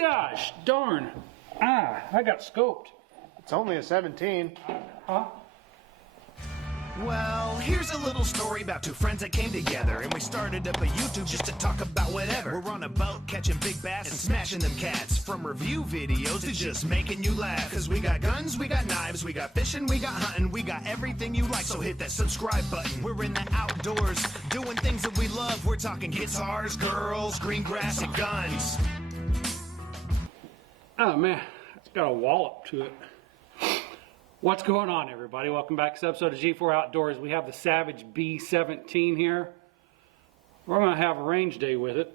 Gosh darn. I got scoped. It's only a 17. Huh? Well, here's a little story about two friends that came together, and we started up a YouTube just to talk about whatever. We're on a boat catching big bass and smashing them cats. From review videos to just making you laugh. Cause we got guns, we got knives, we got fishing, we got hunting, we got everything you like, so hit that subscribe button. We're in the outdoors, doing things that we love. We're talking guitars, girls, green grass, and guns. Oh man, it's got a wallop to it. What's going on, everybody? Welcome back to this episode of G4 Outdoors. We have the Savage B17 here. We're going to have a range day with it.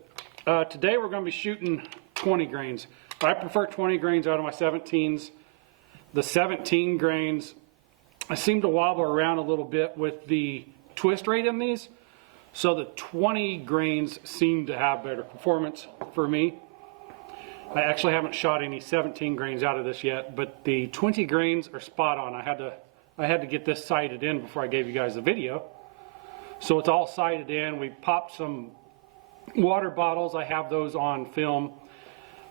Today we're going to be shooting 20 grains. I prefer 20 grains out of my 17s. The 17 grains, I seem to wobble around a little bit with the twist rate in these. So the 20 grains seem to have better performance for me. I actually haven't shot any 17 grains out of this yet, but the 20 grains are spot on. I had to get this sighted in before I gave you guys the video. So it's all sighted in. We popped some water bottles. I have those on film.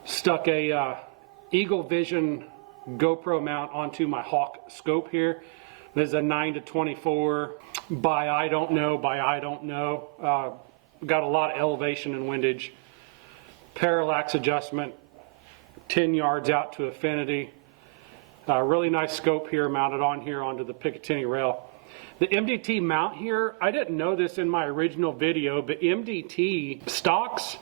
Stuck a Eagle Vision GoPro mount onto my Hawk scope here. There's a 9-24 by I don't know. Got a lot of elevation and windage. Parallax adjustment. 10 yards out to affinity. Really nice scope here mounted on here onto the Picatinny rail. The MDT mount here, I didn't know this in my original video, but MDT stocks,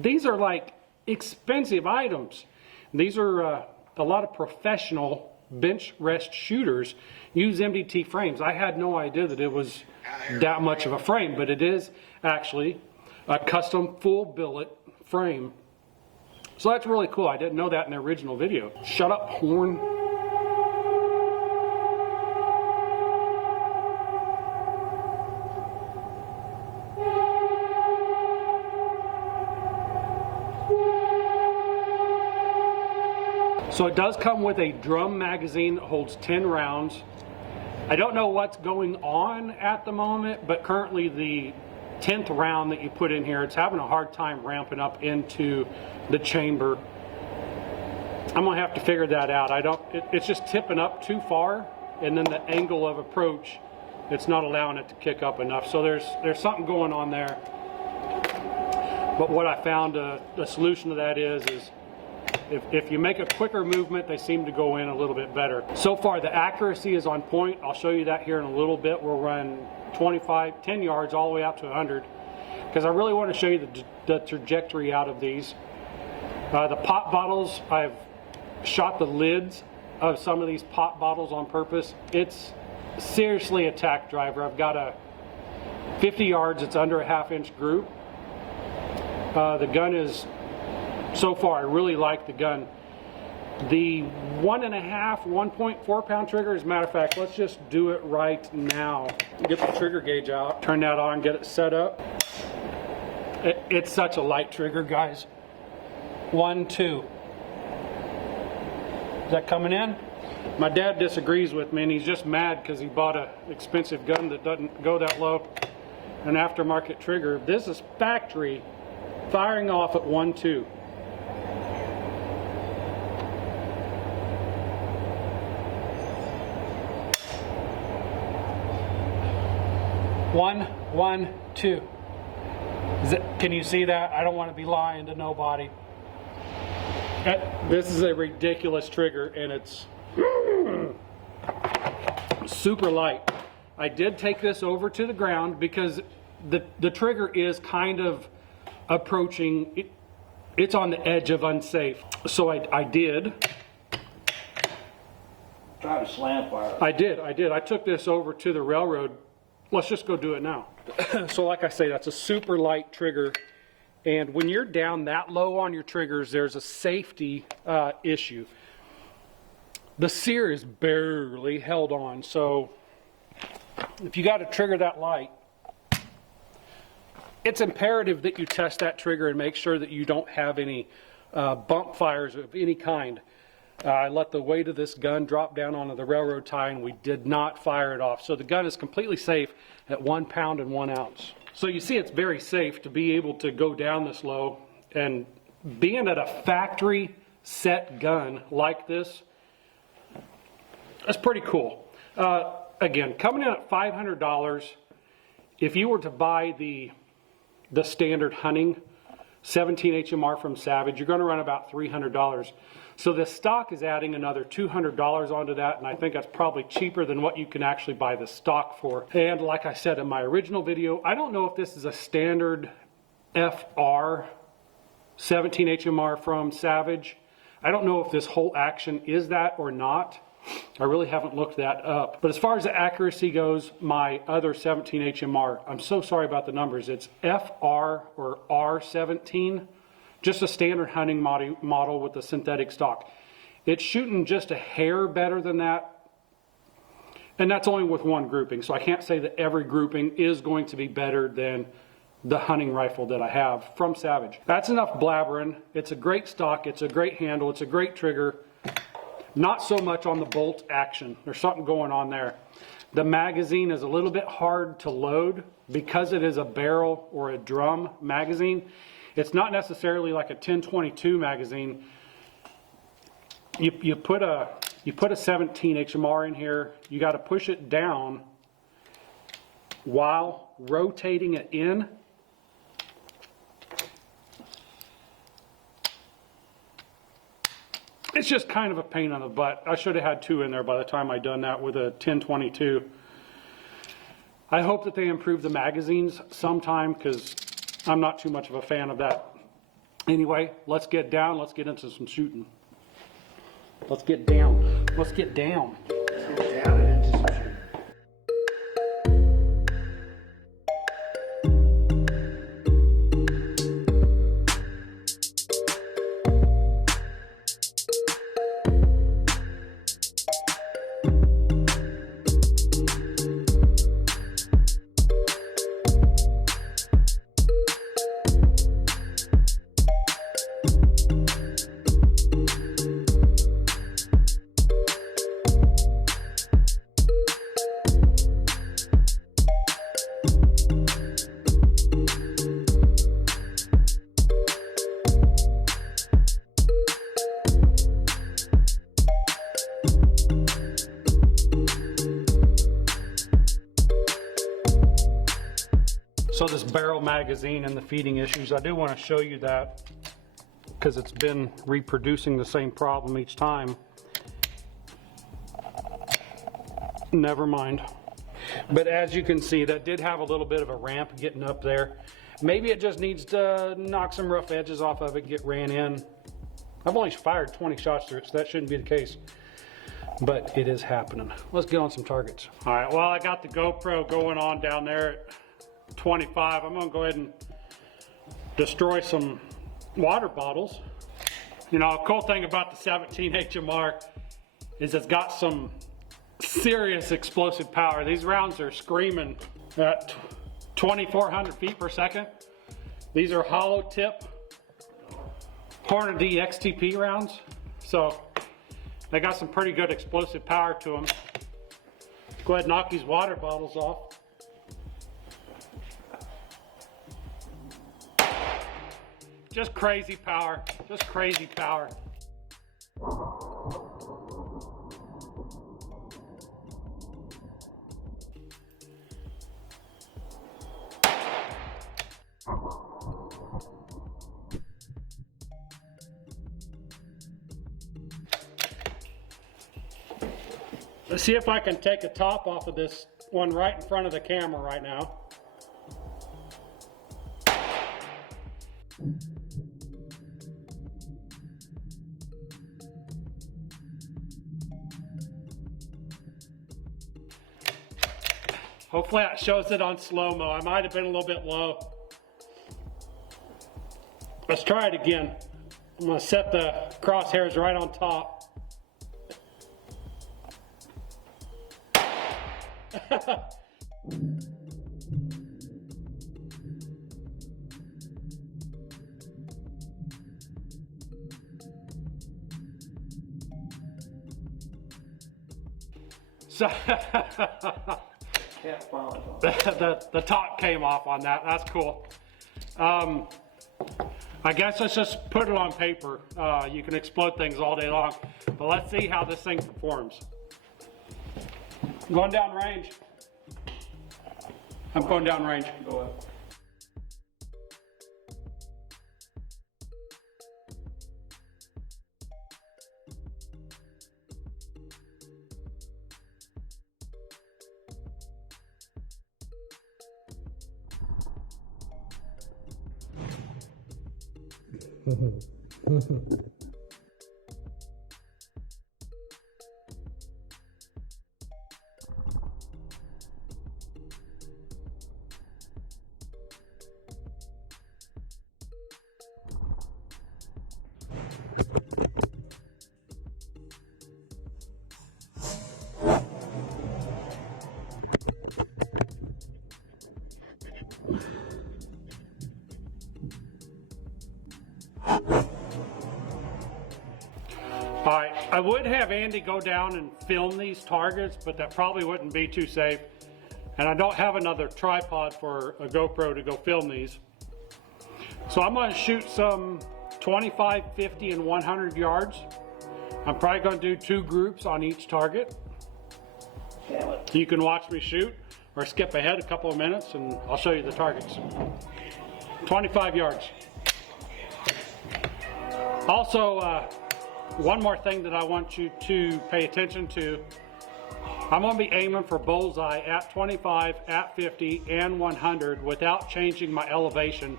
these are like expensive items. These are a lot of professional bench rest shooters use MDT frames. I had no idea that it was that much of a frame, but it is actually a custom full billet frame. So that's really cool. I didn't know that in the original video. Shut up, horn. So it does come with a drum magazine that holds 10 rounds. I don't know what's going on at the moment, but currently the 10th round that you put in here, it's having a hard time ramping up into the chamber. I'm gonna have to figure that out. It's just tipping up too far, and then the angle of approach, it's not allowing it to kick up enough. So there's something going on there. But what I found the solution to that is if you make a quicker movement, they seem to go in a little bit better. So far the accuracy is on point. I'll show you that here in a little bit. We'll run 10 yards all the way out to 100, because I really want to show you the trajectory out of these. The pop bottles, I've shot the lids of some of these pop bottles on purpose. It's seriously a tack driver. I've got a 50 yards, it's under a ½ inch group. The gun is, so far I really like the gun. The 1.5 pound trigger, as a matter of fact, let's just do it right now. Get the trigger gauge out, turn that on, get it set up. It's such a light trigger, guys. 1, 2. Is that coming in? My dad disagrees with me, and he's just mad because he bought an expensive gun that doesn't go that low. An aftermarket trigger. This is factory, firing off at 1, 2. One, two. Can you see that? I don't want to be lying to nobody. This is a ridiculous trigger, and it's super light. I did take this over to the ground because the trigger is kind of approaching. It's on the edge of unsafe. So I did. Try to slam fire. I did. I took this over to the railroad. Let's just go do it now. So like I say, that's a super light trigger. And when you're down that low on your triggers, there's a safety issue. The sear is barely held on. So if you got a trigger that light, it's imperative that you test that trigger and make sure that you don't have any bump fires of any kind. I let the weight of this gun drop down onto the railroad tie, and we did not fire it off. So the gun is completely safe at 1 pound and 1 ounce. So you see it's very safe to be able to go down this low and being at a factory set gun like this, that's pretty cool. Again, coming in at $500, if you were to buy the standard hunting 17 HMR from Savage, you're going to run about $300. So this stock is adding another $200 onto that, and I think that's probably cheaper than what you can actually buy the stock for. And like I said in my original video, I don't know if this is a standard FR 17 HMR from Savage. I don't know if this whole action is that or not. I really haven't looked that up. But as far as the accuracy goes, my other 17 HMR, I'm so sorry about the numbers. It's FR or R17, just a standard hunting model with the synthetic stock. It's shooting just a hair better than that. And that's only with one grouping. So I can't say that every grouping is going to be better than the hunting rifle that I have from Savage. That's enough blabbering. It's a great stock. It's a great handle. It's a great trigger. Not so much on the bolt action. There's something going on there. The magazine is a little bit hard to load because it is a barrel or a drum magazine. It's not necessarily like a 1022 magazine. You put a 17 HMR in here. You got to push it down while rotating it in. It's just kind of a pain on the butt. I should have had two in there by the time I done that with a 1022. I hope that they improve the magazines sometime because I'm not too much of a fan of that. Anyway, let's get down. Let's get into some shooting. Let's get down. Let's get down. Let's get down and into some shooting. So this barrel magazine and the feeding issues, I do want to show you that because it's been reproducing the same problem each time. Never mind. But as you can see, that did have a little bit of a ramp getting up there. Maybe it just needs to knock some rough edges off of it, get ran in. I've only fired 20 shots through it, so that shouldn't be the case. But it is happening. Let's get on some targets. All right, well, I got the GoPro going on down there at 25. I'm gonna go ahead and destroy some water bottles. You know, a cool thing about the 17 HMR is it's got some serious explosive power. These rounds are screaming at 2,400 feet per second. These are hollow tip Hornady XTP rounds. So they got some pretty good explosive power to them. Go ahead and knock these water bottles off. Just crazy power, just crazy power. Let's see if I can take the top off of this one right in front of the camera right now. Hopefully that shows it on slow-mo. I might have been a little bit low. Let's try it again. I'm gonna set the crosshairs right on top. So the top came off on that. That's cool. I guess let's just put it on paper. You can explode things all day long, but let's see how this thing performs. Going down range. I'm going down range. Go ahead. All right, I would have Andy go down and film these targets, but that probably wouldn't be too safe. And I don't have another tripod for a GoPro to go film these. So I'm gonna shoot some 25, 50, and 100 yards. I'm probably gonna do 2 groups on each target. You can watch me shoot or skip ahead a couple of minutes and I'll show you the targets. 25 yards. Also, one more thing that I want you to pay attention to. I'm going to be aiming for bullseye at 25, at 50, and 100 without changing my elevation,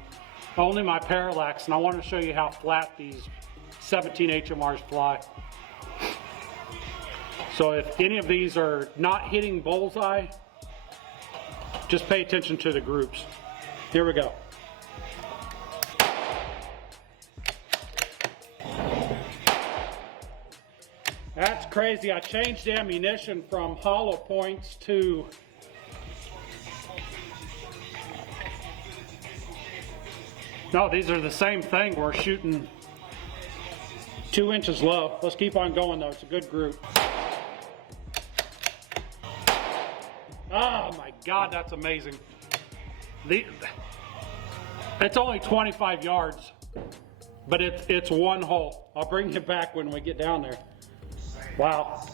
only my parallax, and I want to show you how flat these 17 HMRs fly. So if any of these are not hitting bullseye, just pay attention to the groups. Here we go. That's crazy. I changed ammunition from hollow points to no, these are the same thing. We're shooting 2 inches low. Let's keep on going though. It's a good group. Oh my God, that's amazing. It's only 25 yards, but it's one hole. I'll bring you back when we get down there. Wow.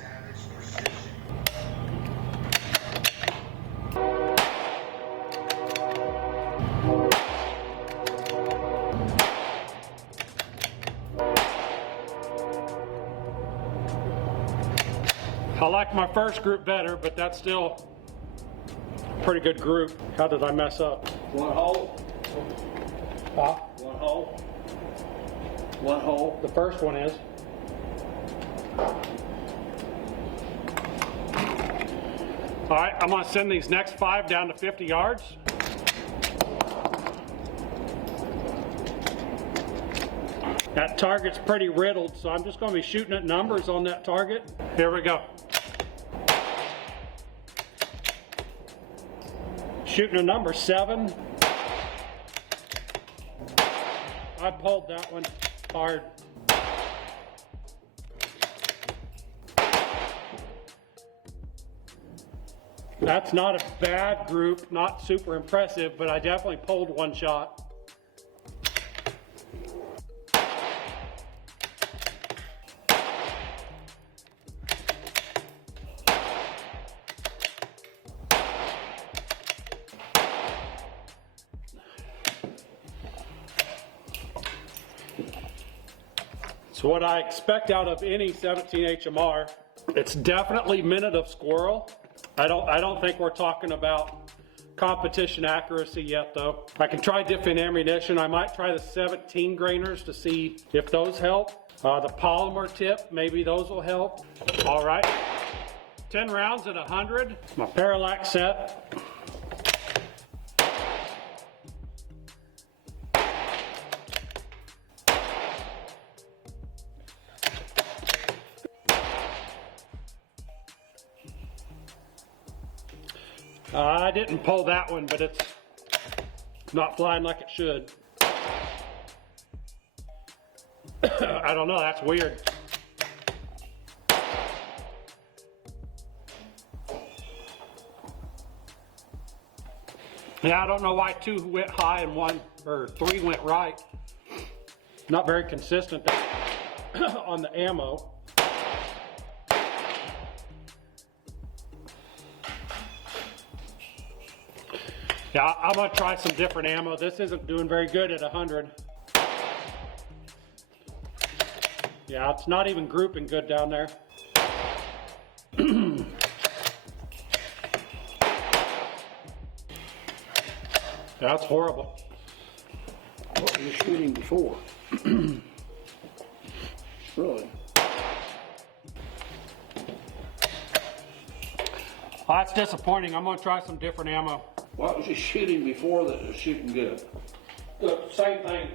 I like my first group better, but that's still a pretty good group. How did I mess up? One hole. Huh? One hole. One hole. The first one is. All right, I'm gonna send these next 5 down to 50 yards. That target's pretty riddled, so I'm just gonna be shooting at numbers on that target. Here we go. Shooting a number 7. I pulled that one hard. That's not a bad group, not super impressive, but I definitely pulled one shot. It's what I expect out of any 17 HMR. It's definitely minute of squirrel. I don't think we're talking about competition accuracy yet though. I can try different ammunition. I might try the 17 grainers to see if those help. The polymer tip, maybe those will help. All right, 10 rounds at 100. My parallax set. I didn't pull that one, but it's not flying like it should. I don't know, that's weird. Yeah, I don't know why 2 went high and 3 went right. Not very consistent on the ammo. Yeah, I'm gonna try some different ammo. This isn't doing very good at 100. Yeah, it's not even grouping good down there. That's horrible. What were you shooting before? Really? Well, that's disappointing. I'm gonna try some different ammo. What was you shooting before that was shooting good? The same thing,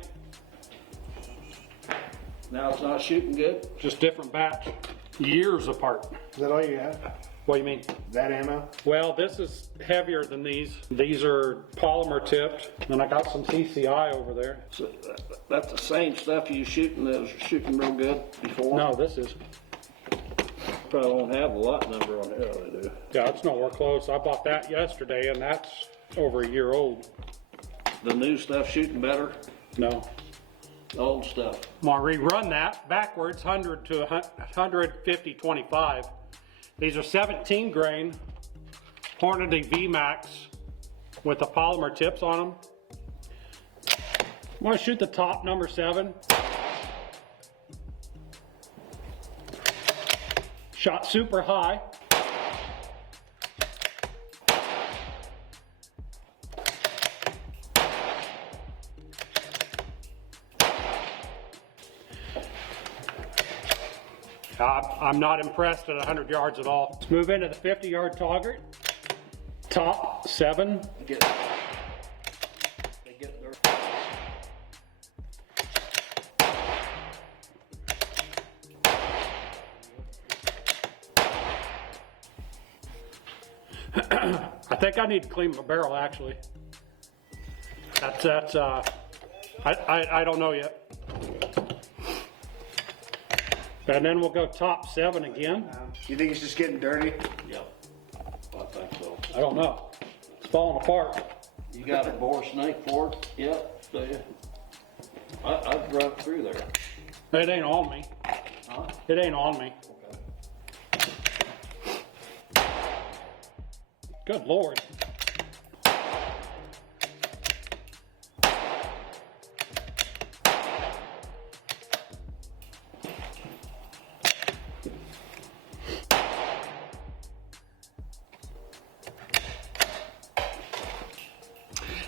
Now it's not shooting good? just different batch, years apart. Is that all you have? What do you mean? That ammo? Well, this is heavier than these. These are polymer tipped, and I got some TCI over there. So that's the same stuff you shooting that was shooting real good before? No, this is. Probably won't have a lot number on here, they do. Yeah, it's nowhere close. I bought that yesterday, and that's over a year old. The new stuff shooting better? No. The old stuff. I'm gonna rerun that backwards, 100 to 150, 25. These are 17 grain Hornady VMAX with the polymer tips on them. I'm gonna shoot the top, number 7. Shot super high. I'm not impressed at 100 yards at all. Let's move into the 50-yard target. Top 7. They get their... I think I need to clean my barrel, actually. I don't know yet. And then we'll go top 7 again. You think it's just getting dirty? Yep. I think so. I don't know. It's falling apart. You got a bore snake for it? Yep, do you? I've run through there. It ain't on me. Huh? It ain't on me. Okay. Good Lord.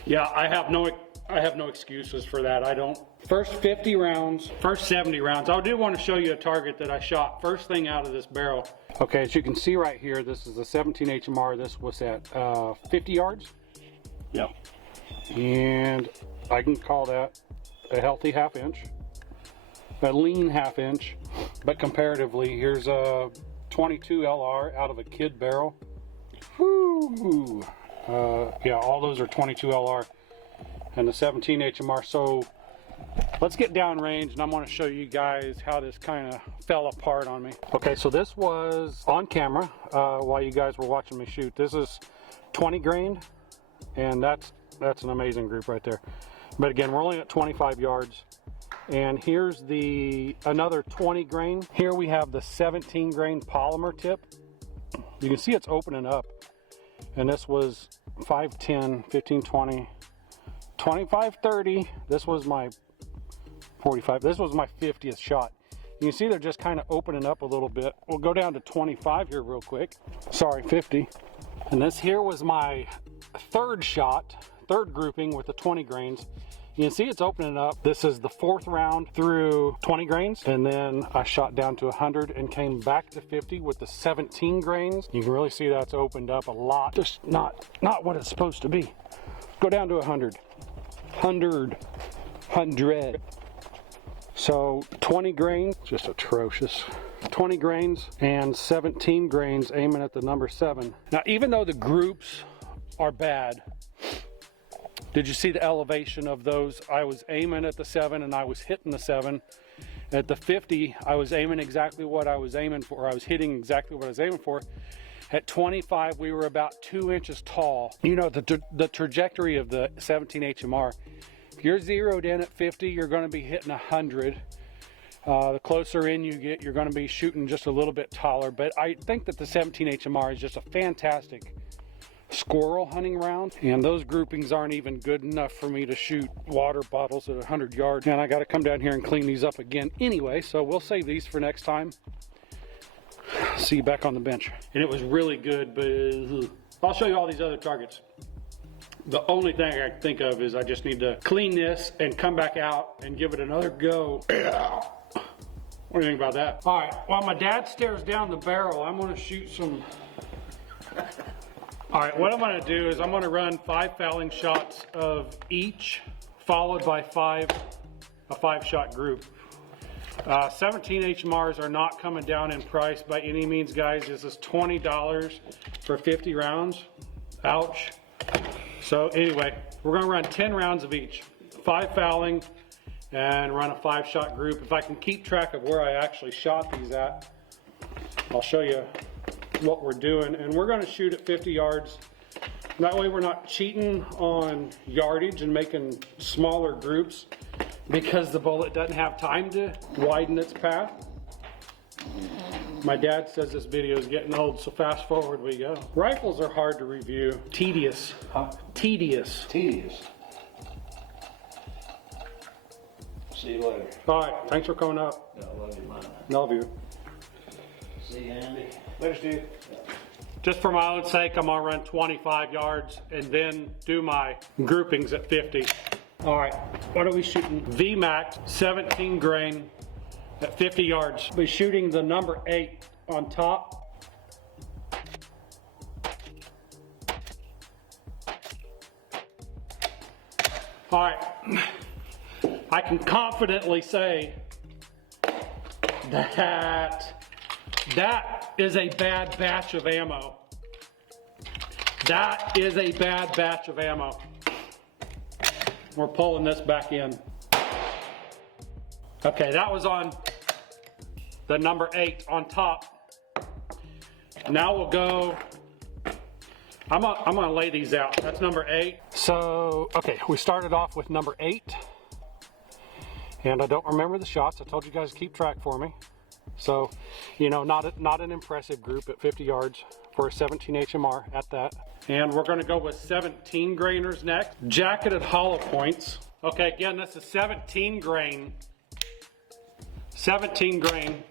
Yeah, I have no excuses for that. I don't. First 50 rounds, first 70 rounds. I do want to show you a target that I shot first thing out of this barrel. Okay, as you can see right here, this is a 17 HMR. This was at 50 yards. Yep. And I can call that a healthy half inch, a lean half inch, but comparatively, here's a 22 LR out of a kid barrel. Whoo! Yeah, all those are 22 LR and the 17 HMR. So let's get down range, and I'm going to show you guys how this kind of fell apart on me. Okay, so this was on camera while you guys were watching me shoot. This is 20 grain, and that's an amazing group right there. But again, we're only at 25 yards. And here's another 20 grain. Here we have the 17 grain polymer tip. You can see it's opening up. And this was 5, 10, 15, 20, 25, 30. This was my 45. This was my 50th shot. You can see they're just kind of opening up a little bit. We'll go down to 25 here real quick. Sorry, 50. And this here was my third shot, third grouping with the 20 grains. You can see it's opening up. This is the 4th round through 20 grains, and then I shot down to 100 and came back to 50 with the 17 grains. You can really see that's opened up a lot. Just not what it's supposed to be. Go down to 100. 100. So 20 grains, just atrocious. 20 grains and 17 grains aiming at the number 7. Now, even though the groups are bad, did you see the elevation of those? I was aiming at the 7 and I was hitting the 7. At the 50, I was aiming exactly what I was aiming for. I was hitting exactly what I was aiming for. At 25, we were about 2 inches tall. You know, the trajectory of the 17 HMR If you're zeroed in at 50, you're going to be hitting 100. The closer in you get, you're going to be shooting just a little bit taller. But I think that the 17 HMR is just a fantastic squirrel hunting round, and those groupings aren't even good enough for me to shoot water bottles at 100 yards. And I got to come down here and clean these up again anyway, so we'll save these for next time. See you back on the bench. And it was really good, but I'll show you all these other targets. The only thing I can think of is I just need to clean this and come back out and give it another go. What do you think about that? All right, while my dad stares down the barrel, I'm gonna shoot some. All right, what I'm gonna do is I'm gonna run 5 fouling shots of each, followed by a 5-shot group. 17 HMRs are not coming down in price by any means, guys. This is $20 for 50 rounds. Ouch. So anyway, we're gonna run 10 rounds of each, 5 fouling, and run a 5-shot group. If I can keep track of where I actually shot these at, I'll show you what we're doing. And we're gonna shoot at 50 yards. That way we're not cheating on yardage and making smaller groups because the bullet doesn't have time to widen its path. My dad says this video is getting old, so fast forward we go. Rifles are hard to review. Tedious. Tedious. Tedious. See you later. All right, thanks for coming up. I love you, man. Love you. See you, Andy. Later, Steve. Just for my own sake, I'm gonna run 25 yards and then do my groupings at 50. All right, what are we shooting? VMAX 17 grain at 50 yards. We'll be shooting the number 8 on top. All right, I can confidently say that is a bad batch of ammo. That is a bad batch of ammo. We're pulling this back in. Okay, that was on the number 8 on top. Now we'll go, I'm gonna lay these out. That's number 8. So, okay, we started off with number 8. And I don't remember the shots. I told you guys to keep track for me. So, you know, not an impressive group at 50 yards for a 17 HMR at that. And we're gonna go with 17 grainers next. Jacketed hollow points. Okay, again, this is 17 grain. 17 grain.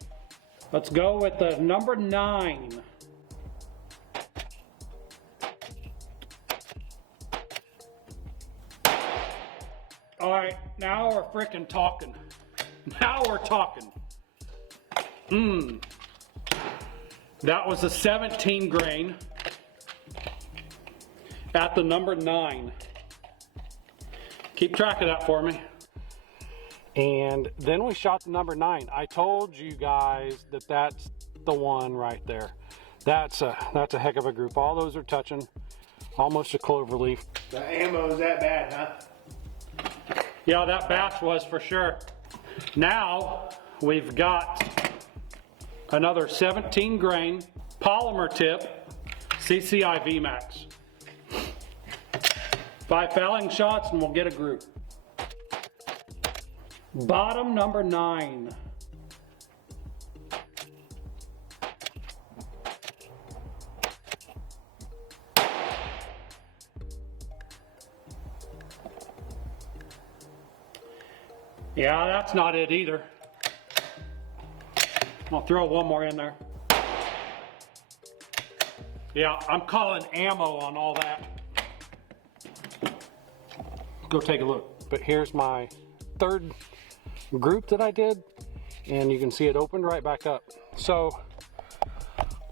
Let's go with the number 9. All right, now we're frickin' talking. Now we're talking. That was a 17 grain at the number 9. Keep track of that for me. And then we shot the number 9. I told you guys that that's the one right there. That's a heck of a group. All those are touching almost a clover leaf. The ammo is that bad, huh? Yeah, that batch was for sure. Now we've got another 17 grain polymer tip CCI VMAX. 5 fouling shots and we'll get a group. Bottom number 9. Yeah, that's not it either. I'll throw one more in there. Yeah, I'm calling ammo on all that. Go take a look. But here's my 3rd group that I did, and you can see it opened right back up. So,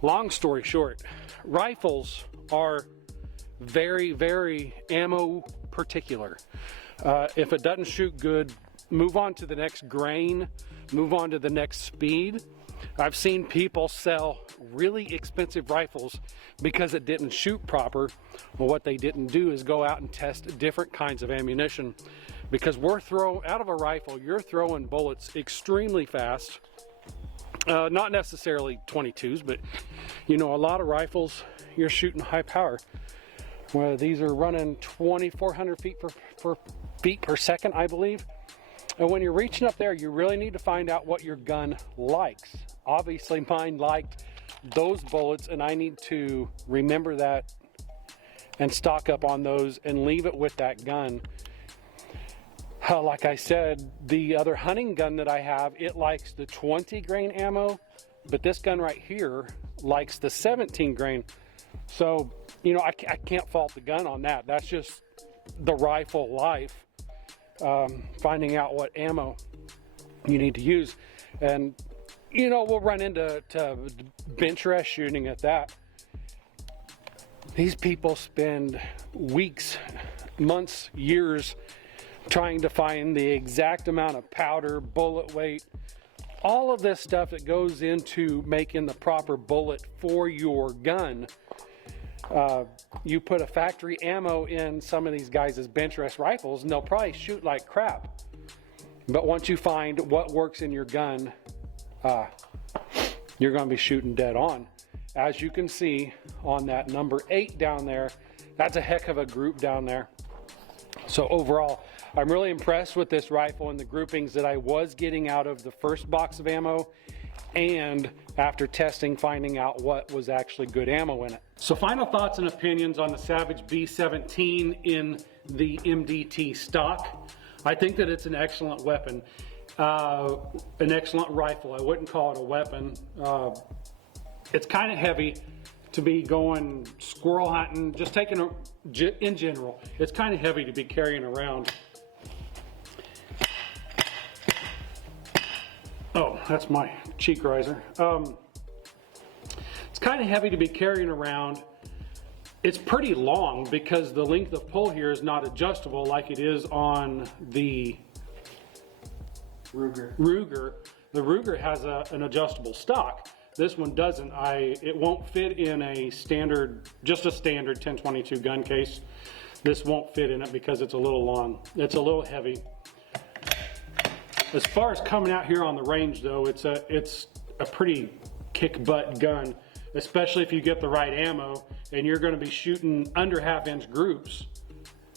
long story short, rifles are very, very ammo particular. If it doesn't shoot good, move on to the next grain, move on to the next speed. I've seen people sell really expensive rifles because it didn't shoot proper. Well, what they didn't do is go out and test different kinds of ammunition, because out of a rifle, you're throwing bullets extremely fast. Not necessarily 22s, but you know, a lot of rifles, you're shooting high power. Well, these are running 2,400 feet feet per second, I believe. And when you're reaching up there, you really need to find out what your gun likes. Obviously, mine liked those bullets, and I need to remember that and stock up on those and leave it with that gun. Like I said, the other hunting gun that I have, it likes the 20 grain ammo, but this gun right here likes the 17 grain. So, you know, I can't fault the gun on that. That's just the rifle life, finding out what ammo you need to use. And, you know, we'll run into bench rest shooting at that. These people spend weeks, months, years trying to find the exact amount of powder, bullet weight, all of this stuff that goes into making the proper bullet for your gun. You put a factory ammo in some of these guys' bench rest rifles and they'll probably shoot like crap. But once you find what works in your gun, you're going to be shooting dead on. As you can see on that number 8 down there, that's a heck of a group down there. So overall, I'm really impressed with this rifle and the groupings that I was getting out of the first box of ammo, and after testing, finding out what was actually good ammo in it. So final thoughts and opinions on the Savage B17 in the MDT stock. I think that it's an excellent weapon, an excellent rifle. I wouldn't call it a weapon. It's kind of heavy to be going squirrel hunting, just taking in general. It's kind of heavy to be carrying around. Oh, that's my cheek riser. It's kind of heavy to be carrying around. It's pretty long because the length of pull here is not adjustable like it is on the Ruger. The Ruger has an adjustable stock. This one doesn't. It won't fit in a standard, just a standard 1022 gun case. This won't fit in it because it's a little long. It's a little heavy. As far as coming out here on the range though, it's a pretty kick butt gun, especially if you get the right ammo and you're going to be shooting under half-inch groups.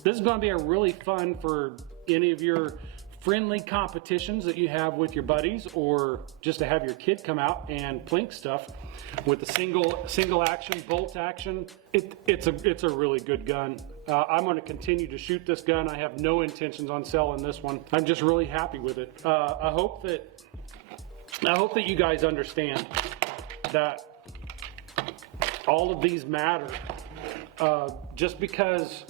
This is going to be a really fun for any of your friendly competitions that you have with your buddies, or just to have your kid come out and plink stuff with the single action, bolt action. It's a really good gun. I'm going to continue to shoot this gun. I have no intentions on selling this one. I'm just really happy with it. I hope that you guys understand that all of these matter. Just because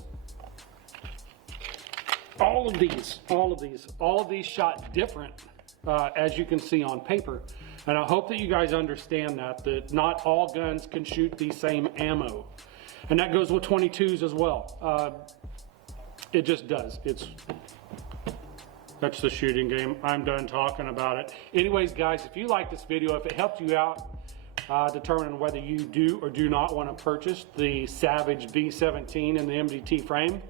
all of these shot different, as you can see on paper. And I hope that you guys understand that not all guns can shoot the same ammo. And that goes with 22s as well. It just does. That's the shooting game. I'm done talking about it. Anyways, guys, if you like this video, if it helped you out determining whether you do or do not want to purchase the Savage B17 in the MDT frame,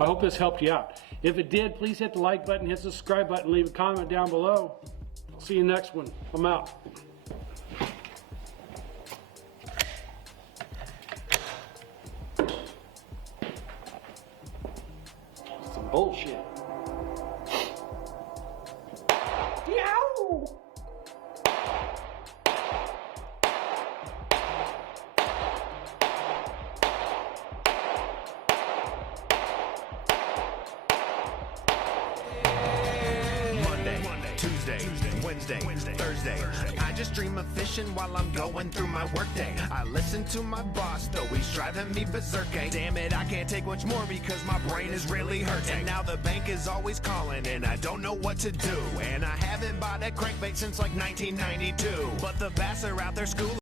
I hope this helped you out. If it did, please hit the like button, hit the subscribe button, leave a comment down below. I'll see you next one. I'm out. Some bullshit. Yow! Tuesday, Thursday. I just dream of fishing while I'm going through my workday. I listen to my boss, though he's driving me berserk. Damn it, I can't take much more because my brain is really hurting. And now the bank is always calling and I don't know what to do. And I haven't bought a crankbait since like 1992. But the bass are out there schooling.